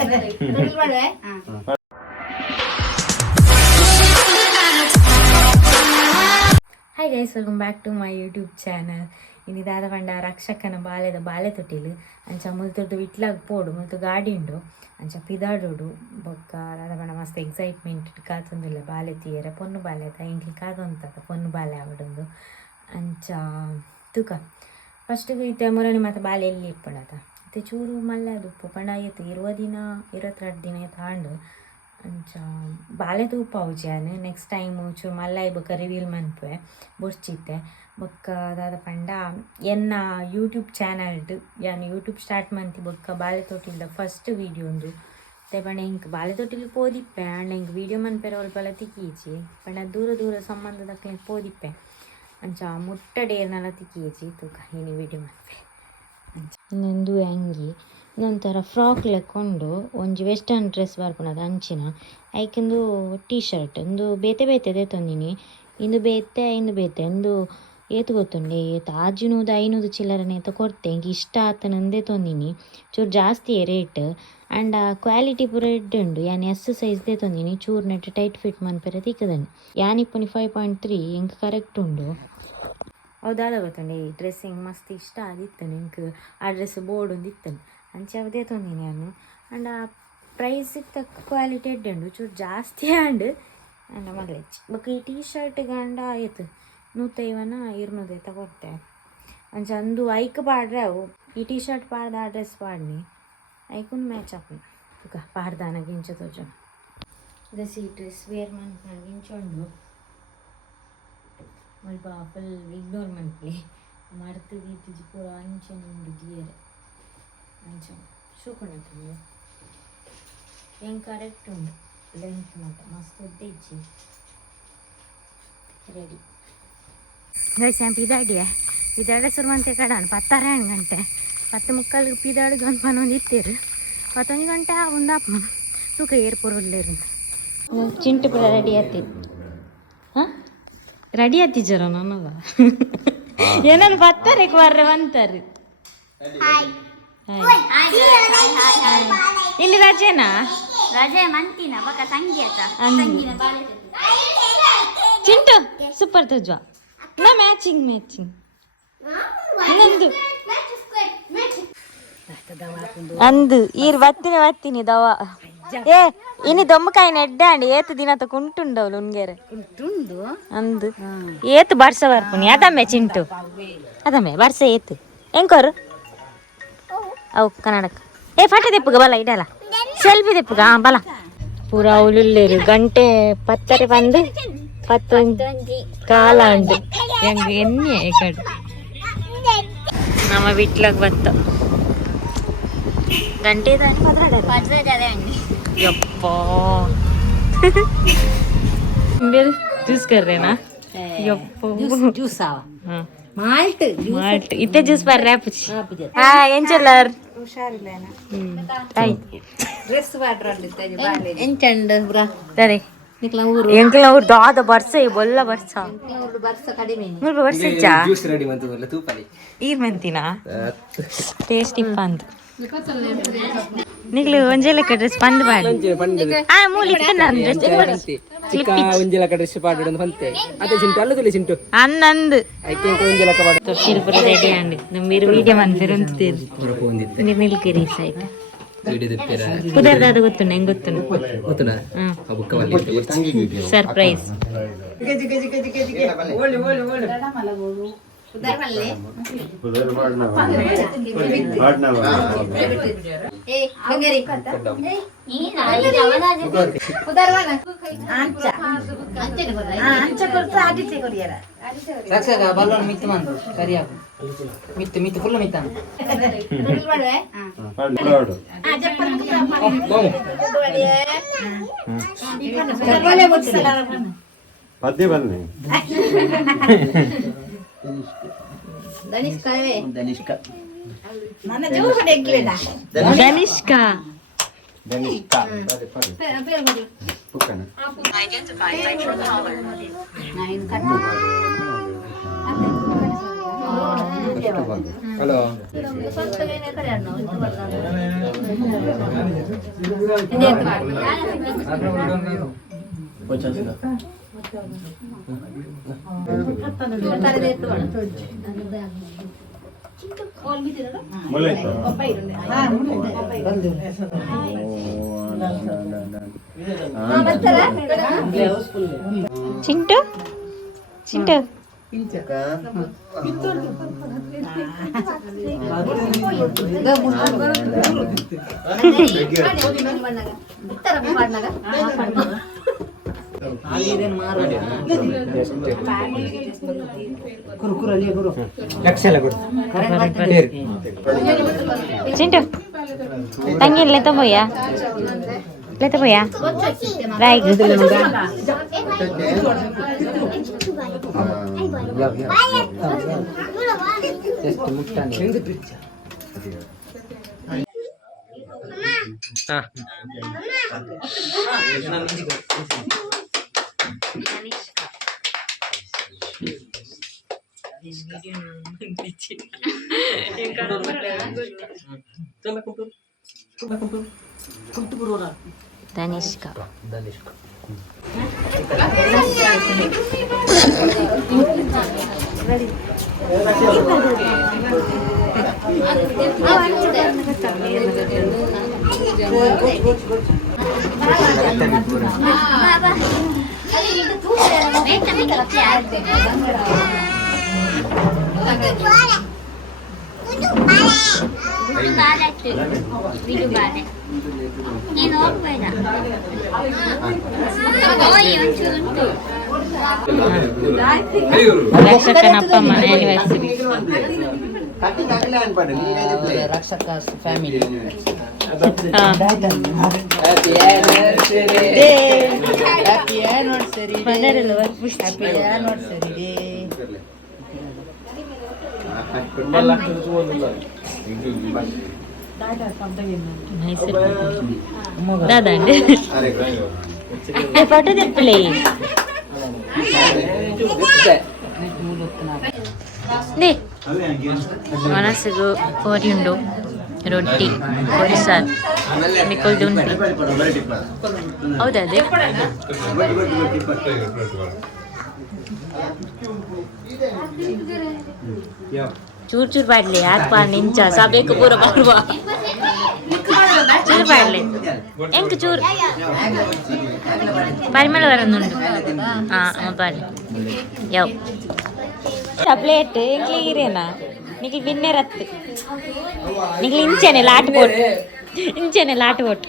Hi guys, welcome back to my YouTube channel. ಇನ್ನು ದಾದ ಪಂಡ ರಕ್ಷಕನ ಬಾಲೆ ತೊಟ್ಟಿಲು ಅಂಚ ಮುಲ್ತುರ್ದು ವಿಟ್ಲಾಗ ಪೋಡು ಮುಲ್ತು ಗಾಡಿ ಉಂಡು ಅಂಚ ಪಿದಾಡೋಡು ಬೊಕ್ಕ ದಾದ ಪಂಡ ಮಸ್ತ್ ಎಕ್ಸೈಟ್ಮೆಂಟ್ ಕಾತೊಂದಿಲ್ಲ ಬಾಲೆ ತೀಯರ ಪೊನ್ನು ಬಾಲೆ ಆತ ಇಂಕ್ಲಿ ಕಾದೊಂತದ ಪೊನ್ನು ಬಾಲೆ ಆವಡೊಂದು ಅಂಚ ತೂಕ ಫಸ್ಟಿಗೆ ಇತ್ತೆ ಮುರಣಿ ಮತ್ತು ಬಾಲೆ ಎಲ್ಲಿ ಇಪ್ಪಡಾತ ಇತ್ತೆ ಚೂರು ಮಲ್ಲೆ ಅದು ಉಪ್ಪು ಪಂಡ ಆಯ್ತು 20 ದಿನ 22 ದಿನ ತಾಂಡು ಅಂಚ ಬಾಲೆ ತೂಪ ಅವಜ್ಯಾನು ನೆಕ್ಸ್ಟ್ ಟೈಮ್ ಚೂರು ಮಲ್ಲ ಬೊಕ್ಕ ರಿವೀಲ್ ಮನ್ಪುವೆ ಬೊರ್ಚಿತ್ತೆ ಬೊಕ್ಕ ದಾದ ಪಂಡ ಎನ್ನ ಯೂಟ್ಯೂಬ್ ಚಾನಲ್ಡ್ ಯಾನು ಯೂಟ್ಯೂಬ್ ಸ್ಟಾರ್ಟ್ ಮಂತಿ ಬೊಕ್ಕ ಬಾಲೆ ತೊಟ್ಟಿಲ್ದ ಫಸ್ಟ್ ವೀಡಿಯೋ ಉಂದು ಅದೇ ಪಂಡ ಇಂಕ್ ಬಾಲೆ ತೊಟ್ಟಿಲ್ ಪೋದಿಪ್ಪೆ ಅಂಡ್ ಇಂಕ್ ವೀಡಿಯೋ ಮನ್ಪೆರ ಒಲ್ಪಲ ತಿಕ್ಕೀಚಿ ಪಂಡ ದೂರ ದೂರ ಸಂಬಂಧದಕ್ಕೆ ಪೋದಿಪ್ಪೆ ಅಂಚ ಮುಟ್ಟಡೇರ್ನಲ್ಲ ತಿಕ್ಕೀಚಿ ತೂಕ ಏನಿ ವೀಡಿಯೋ ಮನ್ಪೆ ಅಂಚ ಇನ್ನೊಂದು ಅಂಗಿ ನಂತರ ಫ್ರಾಕ್ ಲೆಕ್ಕೊಂಡು ಒಂಜಿ ವೆಸ್ಟರ್ನ್ ಡ್ರೆಸ್ ಬರ್ಪುನದು ಅಂಚಿನ ಐಕೊಂದು ಟೀ ಶರ್ಟ್ ಒಂದು ಬೇತೆ ತಂದಿನಿ ಇಂದು ಬೇತೆ ಒಂದು ಏತು ಗೊತ್ತುಂಡೆ ಏತು ಆಜಿನೂದು 500 ಚಿಲ್ಲರನೆ ಏತ ಕೊಡ್ತೆ ಇಂಗೆ ಇಷ್ಟ ಆತನಂದೇ ತಂದಿನಿ ಚೂರು ಜಾಸ್ತಿ ರೇಟ್ ಆ್ಯಂಡ್ ಕ್ವಾಲಿಟಿ ಪೂರ ಎಡ್ಡುಂಡು ಯಾನ್ ಎಸ್ ಸೈಜ್ದೇ ತಂದಿನಿ ಚೂರು ನೆಟ್ ಟೈಟ್ ಫಿಟ್ ಮನ್ಪೆರ ತಿಕ್ಕದನು ಯಾನಿಪ್ಪನಿ 5.3 ಇಂಕ್ ಕರೆಕ್ಟ್ ಉಂಡು ಹೌದಾದ ಗೊತ್ತುಂಡೆ ಈ ಡ್ರೆಸ್ ಹಿಂಗೆ ಮಸ್ತ್ ಇಷ್ಟ ಆದಿತ್ತನು ಇಂಕ್ ಆ ಡ್ರೆಸ್ ಬೋರ್ಡ್ ಒಂದು ಇತ್ತನು ಅಂಚೆ ಅವದೇ ತಂದಿನಿ ನಾನು ಆ್ಯಂಡ್ ಆ ಪ್ರೈಸಿಗೆ ತಕ್ಕ ಕ್ವಾಲಿಟಿ ಎಡ್ಡುಂಡು ಚೂರು ಜಾಸ್ತಿ ಆಂಡ್ ಅಂಡ ಮಗ್ಲೆಚ್ಚಿ ಬೊಕ್ಕ ಈ ಟೀ ಶರ್ಟ್ಗೆ ಅಂಡ ಆಯ್ತು 150 ತಗೊಡ್ತೆ ಅಂಚ ಅಂದು ಐಕ್ ಪಾಡ್ರೆ ಅವು ಈ ಟೀ ಶರ್ಟ್ ಪಾಡ್ದ ಆ ಡ್ರೆಸ್ ಪಾಡ್ನಿ ಐಕುನ್ ಮ್ಯಾಚ್ ಆಪು ಈಗ ಪಾಡ್ದಾನ ಗಿಂಚ ತೋಜ ಡ್ರೆಸ್ ಈ ಡ್ರೆಸ್ ವೇರ್ ಮನ್ಪು ಗಿಂಚೊಂಡು ಸ್ವಲ್ಪ ಫುಲ್ ಇಗ್ನೋರ್ ಮನ್ಪ್ಲಿ ಮರ್ತು ಗೀತಿಜಿ ಪೂರ ಅಂಚೆನ ಉಂಡು ಗಿಯರ್ ಅಂಚ ಶೂಕೊಂಡ ಹೆಂಗೆ ಕರೆಕ್ಟ್ ಉಂಡು ಲೆಂತ್ ಮಾತ್ರ ಮಸ್ತ್ ಉದ್ದ ಇಚ್ಚಿ ರೆಡಿ ಗೈಸ್ ಏನು ಪಿದಾಡೆ ಸುರುವಂತೆ ಕಡಾನು 10 ಗಂಟೆ 10:30 ಪಿದಾಡಿಗೆ ಒಂದು ಪನ್ನೊಂದು ಇತ್ತೀರು 11 ಗಂಟೆ ಒಂದು ಅಪ್ಪ ತೂಕ ಏರ್ಪುರ ಉಳ್ಳೇರು ಚಿಂಟು ಪುರ ರೆಡಿ ಆತಿತ್ತು ಹಾಂ ರೆಡಿ ಆತಿಜ್ಜರ ನನ್ನಲ್ಲ ಏನನ್ನು ಬತ್ತಾರಕ್ಕೆ ಬರ್ರೆ ಅಂತಾರೆ ಇಲ್ಲಿ ರಜೆನಾ ರಜೆ ಮಂತಿನ ಬಕ ಸಂಗೀತ ಚಿಂಟು ಸೂಪರ್ ತುಜ್ವಾ ನಾ ಮ್ಯಾಚಿಂಗ್ ಇನ್ನೊಂದು ಅಂದು ಈರ್ ಬತ್ತೀನಿ ದವ ಏ ಇನಿ ದೊಮ್ಮಕಾಯಿ ನೆಡ್ಡಾಂಡಿ ಏತು ದಿನ ಕುಂಟುಂಡವಳು ಉನ್ಗೆರೆ ಅಂದು ಏತು ಬರ್ಸ ಬರ್ಪುನಿ ಅದಮ್ಮೆ ಚಿಂಟು ಅದಮ್ಮೆ ಬರ್ಸ ಏತು ಎಂಕೋರು ಅವು ಕನ್ನಡಕ ಏ ಫಟ ತೆಪ್ಪುಗ ಬಲ ಇಡಲ್ಲ ಸೆಲ್ಫಿ ತೆಪ್ಪುಗ ಬಲ ಪೂರ ಅವಳುಳ್ಳೇರು ಗಂಟೆ 10 ಬಂದು 11 ಕಾಲ ಉಂಡು ಹೆಂಗೆ ಎಣ್ಣೆ ಕಡೆ ನಮ್ಮ ಬಿಟ್ಲಾಗ ಬತ್ತ ಗಂಟೆ ಯಪ್ಪ ಜ್ಯೂಸ್ ಕರ್ರೇನಾ ಯಪ್ಪ ಜ್ಯೂಸ್ ಹಾಂ ಮಾಲ್ಟ್ ಮಾಲ್ಟ್ ಇತ್ತೆ ಜ್ಯೂಸ್ ಬರ್ರೆ ಪುಚಿ ಹಾಂ ಏನ್ ಚೆಲ್ಲರ್ ಡ್ರೆಸ್ ಎಂಚಂಡ್ ಬ್ರಾ ಸರಿ ಎಂಕ್ಲ ಊರು ದಾದ ಬರ್ಸ ಬೊಲ್ಲ ಬರ್ಸ ಕಡಿಮೆ ಮುಲ್ಪ ಬರ್ಸ ಇಚ್ಚಾ ಈರ್ ಮೆಂತಿನ ಟೇಸ್ಟ್ ಇಪ್ಪ ಅಂತ ನಿಗ್ಲು ಒಂಜೆಲಕ್ಕ ಡ್ರೆಸ್ ಪಂದ್ ಮಾಡಿ ಆ ಮೂಲಿ ಅನ್ನಂದು ಶಿಲ್ಪುರ ರೆಡಿ ಅಂಡಿ ನಮ್ಮಿರು ವೀಡಿಯೋ ಮಂದಿರ ಅಂತೀರಿ ನಿಲ್ಕಿರಿ ಸೈಟ್ ಕುದರ್ದಾದ ಗೊತ್ತುಂಡು ಹೆಂಗ್ ಗೊತ್ತುಂಡು ಸರ್ಪ್ರೈಸ್ ಮಿತ್ತು ಫುಲ್ ಮಿತ್ತ ಪದ್ಯ ಬನ್ನಿ ಧನಿಷ್ಕ ಹಲೋ ಚಿಂಟು ಚಿಂಟು ಚಿಂಟು ತಂಗಿ ಲೆತ್ತಬೋಯಾ ಲೆತ್ತಬೋಯಾ ರಾಯ್ ತನಿಷ್ಕ ರಕ್ಷಕನಪ್ಪ ಆನಿವರ್ಸರಿ ರಕ್ಷಕ ಫ್ಯಾಮಿಲಿ దాదా అండి ఫోటో తెప్పలే మనసుకు కోరి ఉండు ರೊಟ್ಟಿ ಕೋರಿ ಸಾರು ಮಿಕ್ಕಲ್ದು ಉಂಟು ಹೌದಾ ಅದೇ ಚೂರು ಚೂರು ಬಾಡ್ಲಿ ಯಾಕಪ್ಪ ನಿಂಚ ಸಬೇಕು ಪೂರ ಮಾಡುವ ಚೂರು ಬಾಡ್ಲಿ ಎಂಕ್ ಚೂರು ಪರಿಮಳ ವರೊಂದುಂಡು ಅಮ್ಮ ಬಾಡ್ಲಿ ಯವ್ ಪ್ಲೇಟ್ ಎಂಕ್ಲಿಗಿರೇನಾ ನಿಕ್ಲಿ ಬಿನ್ನೆ ರತ್ತು ನಿಕ್ಲಿ ಇಂಚೆನೆ ಲಾಟ್ ಬೋಟ್ ಇಂಚೆನೆ ಲಾಟ್ ಬೋಟ್